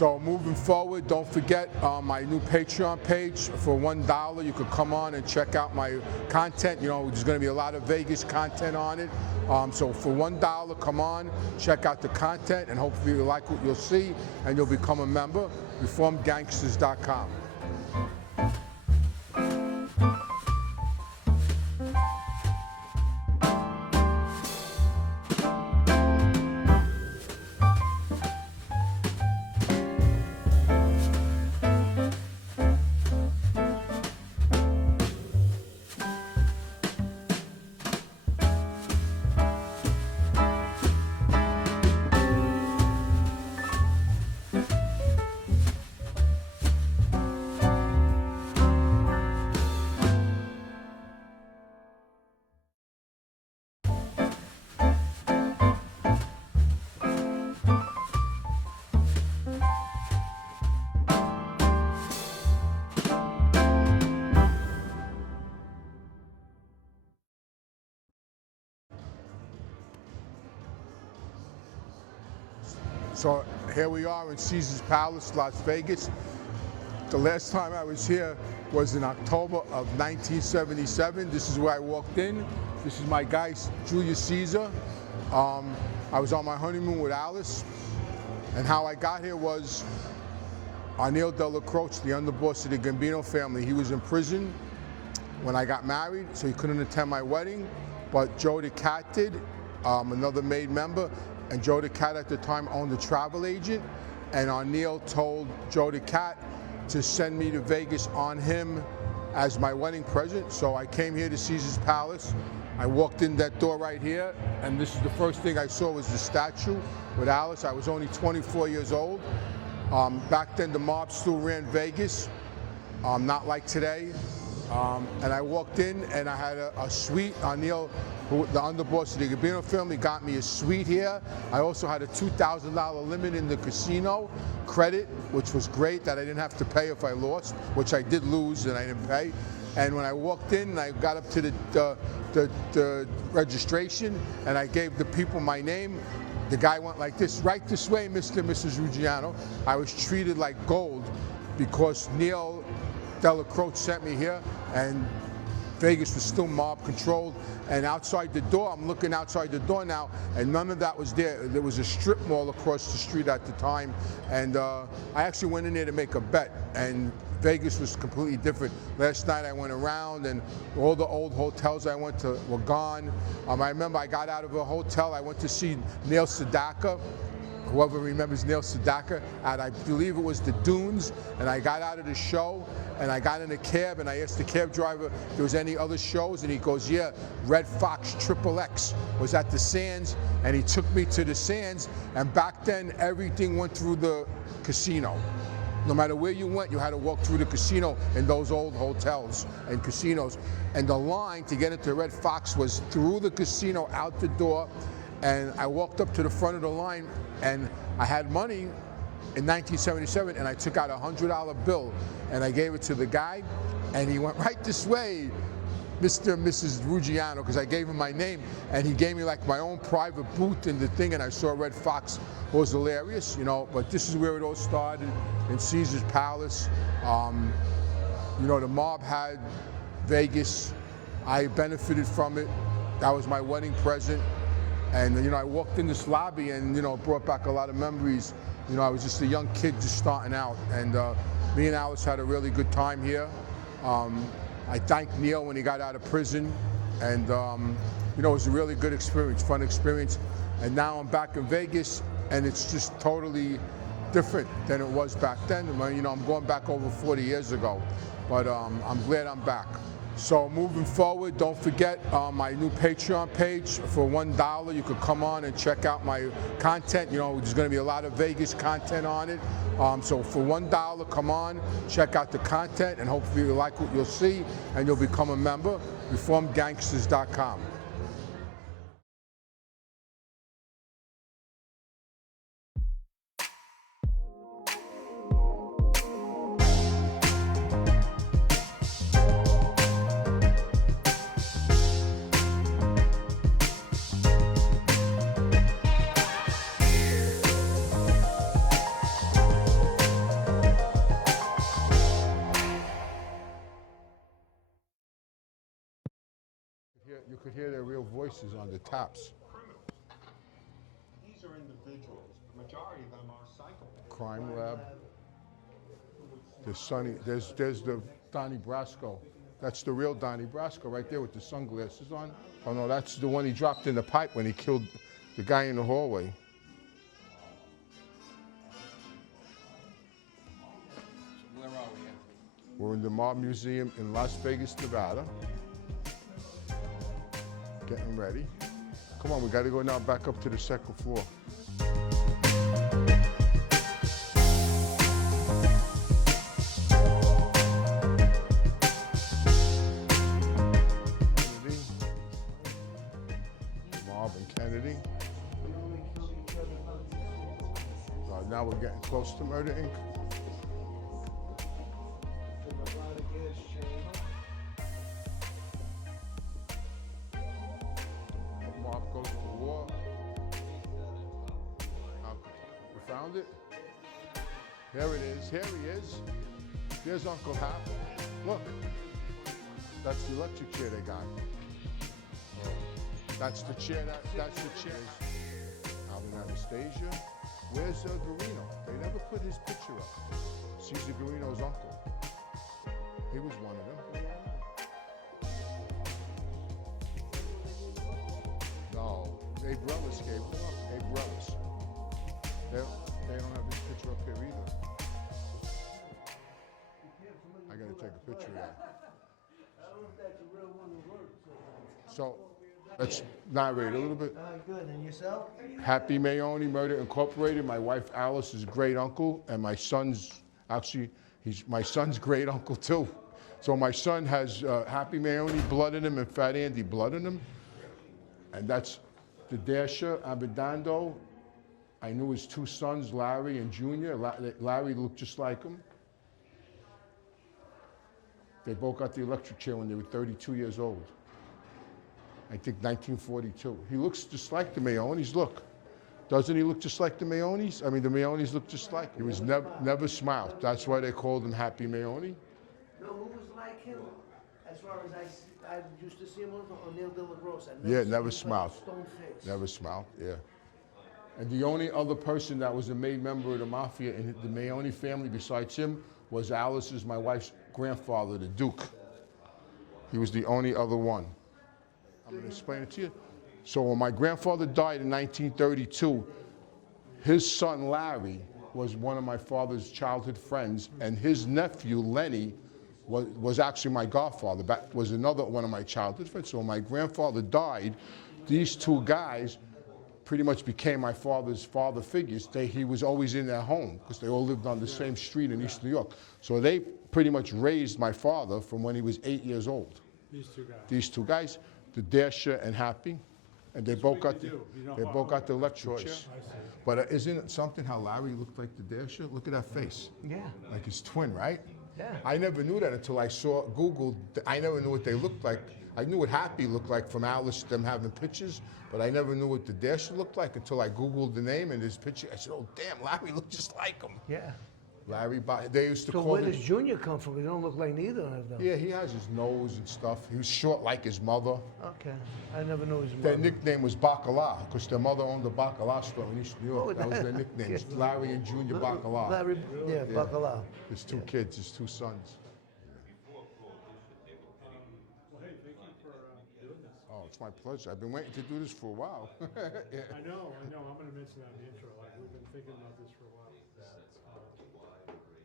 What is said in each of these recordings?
So moving forward, don't forget my new Patreon page. For $1, you could come on and check out my content. You know, there's going to be a lot of Vegas content on it. So for $1, come on, check out the content, and hopefully you like what you'll see, and you'll become a member. ReformedGangsters.com. So here we are in Caesar's Palace, Las Vegas. The last time I was here was in October of 1977. This is where I walked in. This is my guy, Julius Caesar. I was on my honeymoon with Alice, and how I got here was Arnel Della Croce, the underboss of the Gambino family. He was in prison when I got married, so he couldn't attend my wedding, but Joe the Cat did, another made member. And Joe the Cat at the time owned a travel agent, and Arnel told Joe the Cat to send me to Vegas on him as my wedding present. So I came here to Caesar's Palace. I walked in that door right here, and this is the first thing I saw was the statue with Alice. I was only 24 years old. Back then the mob still ran Vegas, not like today. And I walked in and I had a suite. Arnel, the underboss of the Gambino family, got me a suite here. I also had a $2,000 limit in the casino credit, which was great, that I didn't have to pay if I lost, which I did lose and I didn't pay. And when I walked in, I got up to the registration and I gave the people my name. The guy went like this: "Right this way, Mr. and Mrs. Ruggiano." I was treated like gold because Neil Della Croce sent me here, and Vegas was still mob controlled. And outside the door, I'm looking outside the door now, and none of that was there. There was a strip mall across the street at the time, and I actually went in there to make a bet, and Vegas was completely different. Last night I went around, and all the old hotels I went to were gone. I remember I got out of a hotel, I went to see Neil Sedaka. Whoever remembers Neil Sedaka, at I believe it was the Dunes, and I got out of the show, and I got in a cab, and I asked the cab driver if there was any other shows, and he goes, "Yeah, Red Fox XXX was at the Sands," and he took me to the Sands, and back then everything went through the casino. No matter where you went, you had to walk through the casino in those old hotels and casinos, and the line to get into Red Fox was through the casino out the door. And I walked up to the front of the line, and I had money in 1977, and I took out a $100 bill, and I gave it to the guy, and he went, "Right this way, Mr. and Mrs. Ruggiano," because I gave him my name, and he gave me like my own private booth in the thing, and I saw Red Fox. It was hilarious, you know, but this is where it all started, in Caesar's Palace. You know, the mob had Vegas. I benefited from it. That was my wedding present. And, you know, I walked in this lobby and, you know, it brought back a lot of memories. You know, I was just a young kid just starting out. And me and Alice had a really good time here. I thanked Neil when he got out of prison. And, you know, it was a really good experience, fun experience. And now I'm back in Vegas, and it's just totally different than it was back then. You know, I'm going back over 40 years ago. But I'm glad I'm back. So moving forward, don't forget my new Patreon page. For $1, you could come on and check out my content. You know, there's going to be a lot of Vegas content on it. So for $1, come on, check out the content, and hopefully you like what you'll see, and you'll become a member. ReformedGangsters.com. could hear their real voices on the taps. These are individuals. The majority of them are psychopaths. Crime Lab. There's Sonny. There's the Donnie Brasco. That's the real Donnie Brasco right there with the sunglasses on. Oh no, that's the one he dropped in the pipe when he killed the guy in the hallway. Where are we, Anthony? We're in the Mob Museum in Las Vegas, Nevada. Getting ready. Come on, we got to go now back up to the second floor. Kennedy. Now we're getting close to Murder Inc. Mob goes to war. We found it. Here it is. Here he is. There's Uncle Hap. Look. That's the electric chair they got. That's the chair. That's the chair. Alvin Anastasia. Where's Garino? They never put his picture up. Caesar Garino's uncle. He was one of them. No, Abe Rellis gave him up. Abe Rellis. They don't have his picture up here either. I gotta take a picture of that. I don't know if that's a real one to work. So. Let's narrate a little bit. Good, and yourself? Happy Mayoni Murder Incorporated. My wife Alice's great uncle, and my son's he's my son's great uncle too. So my son has Happy Mayoni blood in him and Fat Andy blood in him, and that's the Dasher Abidando. I knew his two sons, Larry and Junior. Larry looked just like him. They both got the electric chair when they were 32 years old. I think 1942. He looks just like the Mayonis. Look, doesn't he look just like the Mayonis? I mean, the Mayonis look just like him. He was never smiled. That's why they called him Happy Mayoni. No, who was like him? As far as I used to see him on Neil de la Grossa. Yeah, never smiled. Stone face. Never smiled. Yeah. And the only other person that was a made member of the Mafia in the Mayoni family besides him was Alice's, my wife's grandfather, the Duke. He was the only other one. I'm going to explain it to you. So when my grandfather died in 1932, his son Larry was one of my father's childhood friends, and his nephew Lenny was actually my godfather. That was another one of my childhood friends. So when my grandfather died, these two guys pretty much became my father's father figures. He was always in their home because they all lived on the same street in East New York. So they pretty much raised my father from when he was 8 years old. These two guys. These two guys. The Dasher and Happy, and they both got the electric chair. But isn't it something how Larry looked like the Dasher? Look at that face. Yeah. Like his twin, right? Yeah. I never knew that until I saw Google. I never knew what they looked like. I knew what Happy looked like from Alice, them having pictures, but I never knew what the Dasher looked like until I Googled the name and his picture. I said, oh, damn, Larry looked just like him. Yeah. Larry, they used to So call where him. does Junior come from? They don't look like neither of them. Yeah, he has his nose and stuff. He was short like his mother. Okay. I never knew his Their mother. nickname was Bacala, because their mother owned the Bacala store in East New York. Oh, That was their nicknames, yeah. Larry and Junior Bacala. Larry, yeah, Bacala. His two kids, his two sons. Well, hey, thank you for doing this. Oh, it's my pleasure. I've been waiting to do this for a while. Yeah. I know. I'm going to mention that in the intro. Like, we've been thinking about this for a while.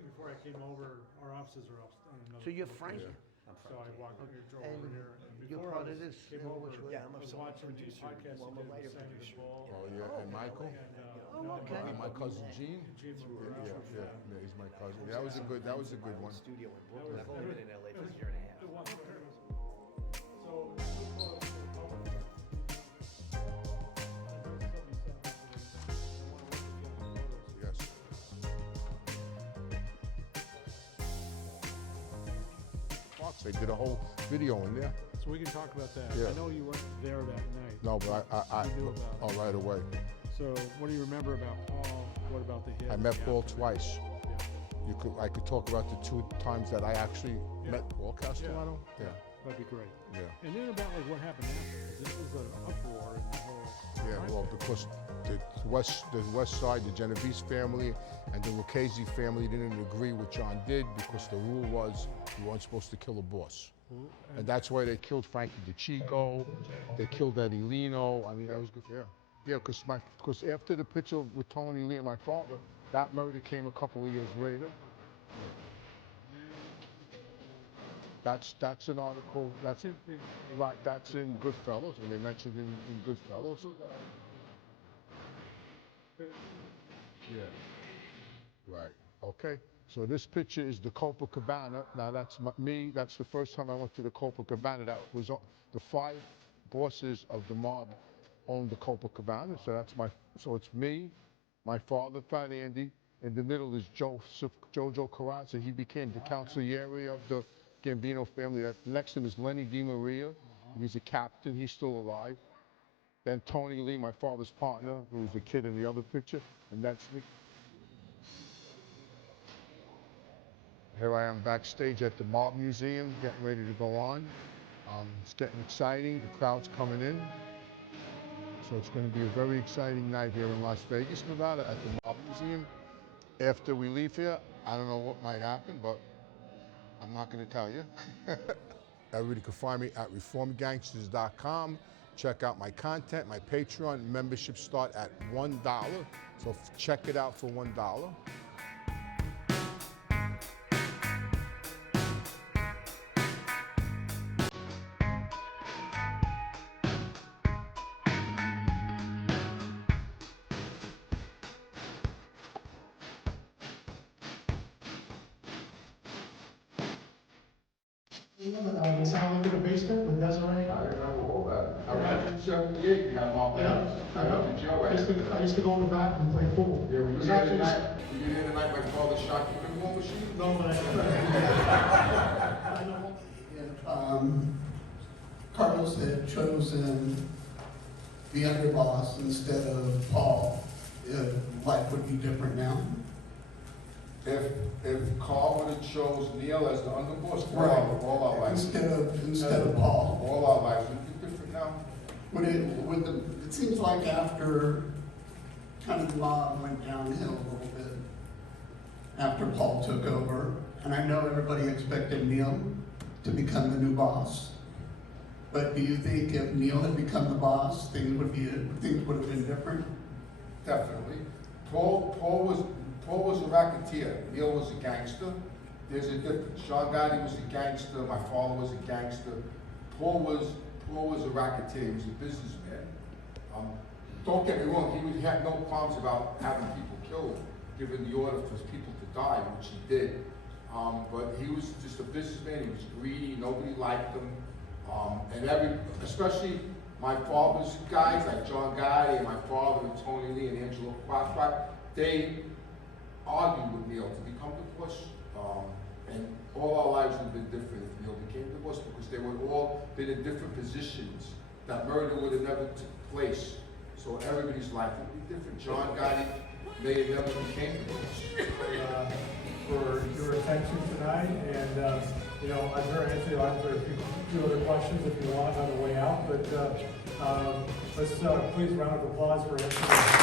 Before I came over, our offices are up on another. So you're location. Frank? So I walked, drove And over here. And you're before part I of this, came in over, which way? I was watching the podcast you did with Sammy the Ball. Oh, yeah, and Michael? okay. And my cousin Gene? Gene Yeah, he's my cousin. That was a good one. Studio in Brooklyn. I've only been in LA for a year and a half. Yes. Fox, they did a whole video in there. So we can talk about that. Yeah. I know you weren't there that night. No, but I You knew about it. right away. So what do you remember about Paul? What about the hit? I and met the Paul after? twice. Yeah. I could talk about the two times that I actually met Paul Castellano. Yeah. That'd be great. Yeah. And then about like what happened after, 'cause this was an uproar in the whole. Yeah, right? well, because the west side, the Genovese family and the Lucchese family didn't agree with John did because the rule was you weren't supposed to kill a boss. And that's why they killed Frankie DeChico, they killed Eddie Lino. I mean, that was good. Yeah, because after the picture with Tony Lee and my father, that murder came a couple of years later. That's an article. That's in Goodfellas, and they mentioned in Goodfellas. Yeah. Right. Okay. So this picture is the Copacabana. Now that's me. That's the first time I went to the Copacabana. That was the 5 bosses of the mob owned the Copacabana. So that's So it's me, my father, Fat Andy. In the middle is Jojo Carrazza. He became the consigliere of the Gambino family. Next to him is Lenny DiMaria. He's a captain. He's still alive. Then Tony Lee, my father's partner, who was the kid in the other picture, and that's me. Here I am backstage at the Mob Museum, getting ready to go on. It's getting exciting. The crowd's coming in. So it's going to be a very exciting night here in Las Vegas, Nevada, at the Mob Museum. After we leave here, I don't know what might happen, but I'm not going to tell you. Everybody can find me at reformgangsters.com. Check out my content, my Patreon. Memberships start at $1. So check it out for $1. The sound in the basement with Desiree. I remember all that. I remember in 78, you had Mom I used to go in the back and play pool. Yeah, It we was did actually- the night my father shot the pinball machine? No, but Carlos had chosen the underboss instead of Paul, life would be different now. If Carl would have chose Neil as the underboss, all our lives. Instead of Paul. All our lives would be different now. It seems like after kind of the mob went downhill a little bit, after Paul took over, and I know everybody expected Neil to become the new boss. But do you think if Neil had become the boss, things would have been different? Definitely. Paul was a racketeer. Neil was a gangster. There's a difference. Sean Gotti was a gangster. My father was a gangster. Paul was a racketeer. He was a businessman. Don't get me wrong. He had no qualms about having people killed, giving the order for people to die, which he did. But he was just a businessman. He was greedy. Nobody liked him. Especially my father's guys like John Gotti and my father and Tony Lee and Angelo Quattro, they argued with Neil to become the boss. And all our lives would have been different if Neil became the boss because they would all been in different positions. That murder would have never took place. So everybody's life would be different. John Gotti may have never became the boss. For your attention tonight, and I'm very interested. I'll answer a few other questions if you want on the way out. But let's please round of applause for Anthony.